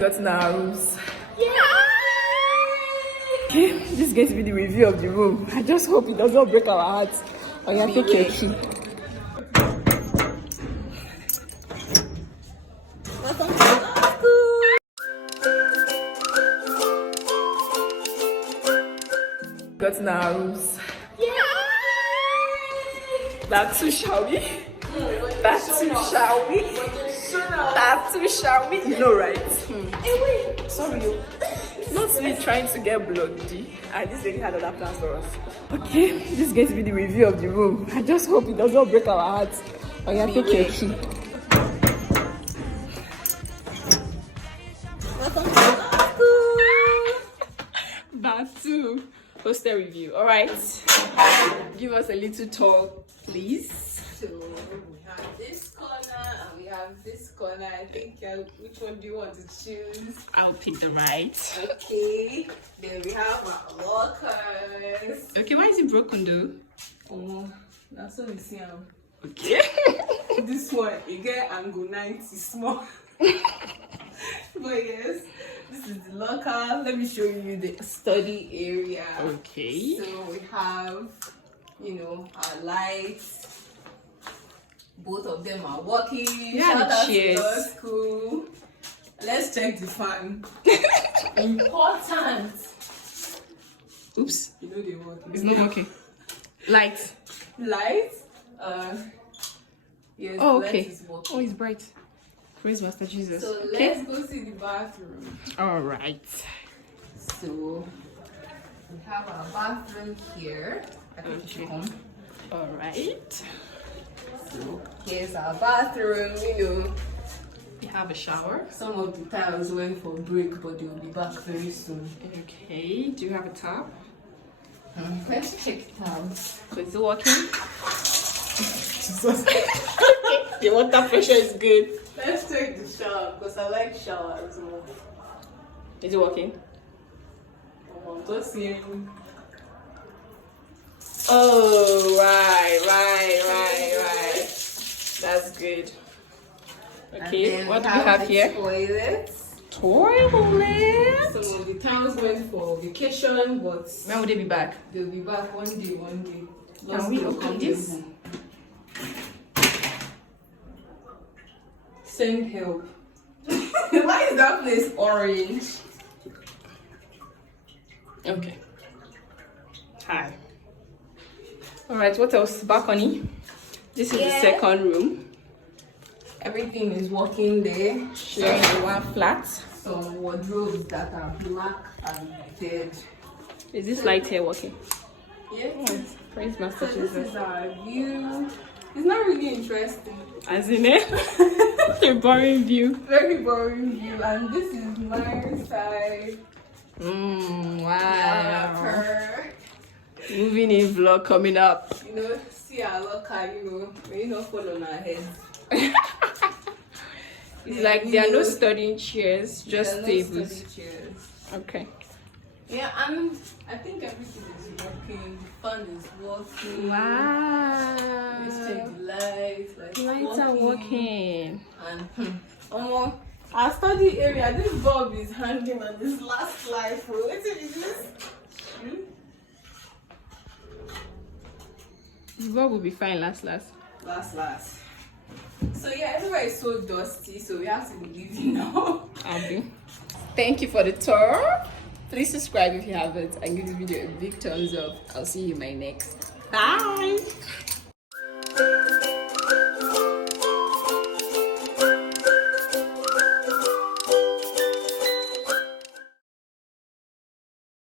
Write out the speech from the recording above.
Got in our rooms. Yeah! Okay, this is going to be the review of the room. I just hope it does not break our hearts. Oh yeah, take your key. Got in our rooms. Yeah! That too, shall we? That too, shall we? That too, shall we? You know, right? Hey, wait. Sorry. Not me trying to get bloody. This lady had other plans for us. Okay, this is going to be the review of the room. I just hope it does not break our hearts. Oh yeah, take your key. Batu hostel review. All right, give us a little tour, please. So we have this corner and we have this corner. I think which one do you want to choose? I'll pick the right. Okay. Then we have our lockers. Okay, why is it broken though? Oh, that's what we see now. Okay. This one, again, angle 90 small. But yes, this is the locker. Let me show you the study area. Okay. So we have, our lights. Both of them are working. Yeah, Shout out cheers. to our school. Let's check the fan. Important. Oops. You know they work. It's not working. Lights. Lights. Yes. Oh, light okay. is working. Oh, it's bright. Praise Master Jesus. So Okay. let's go see the bathroom. All right. So we have our bathroom here. I think you should come. All right. So here's our bathroom. We have a shower. Some of the tiles went for break, but they'll be back very soon. Okay. Do you have a tap? Let's check tiles. So is it working? Jesus. The water pressure is good. Let's check the shower because I like showers more. Is it working? I'm just seeing. Oh, right. That's good. Okay, what do we have here? Toilets. Toilet. Some of the tiles went for vacation, but When will they be back? they'll be back one day. Can we open this? Send help. Why is that place orange? Okay. Hi. All right, what else? Balcony. This is the second room. Everything is working there. Sharing the one flat. Some wardrobes that are black and dead. Is this light here working? Yes. Praise Master So this Jesus. is our view. It's not really interesting. As in it? A boring view. Very boring view. And this is my side. Wow. Locker. Moving in vlog coming up. See our locker, may not fall on our heads. It's like there are no studying chairs, just There are no tables. study chairs. Okay. Yeah, and I think everything is working. The fan is working. Wow. Let's check the lights. Lights are working. And our study area, this bulb is hanging on this last light. What is this? The bulb will be fine last. Last. So yeah, everywhere is so dusty, so we have to be leaving now. Abby. Thank you for the tour. Please subscribe if you haven't and give this video a big thumbs up. I'll see you in my next. Bye.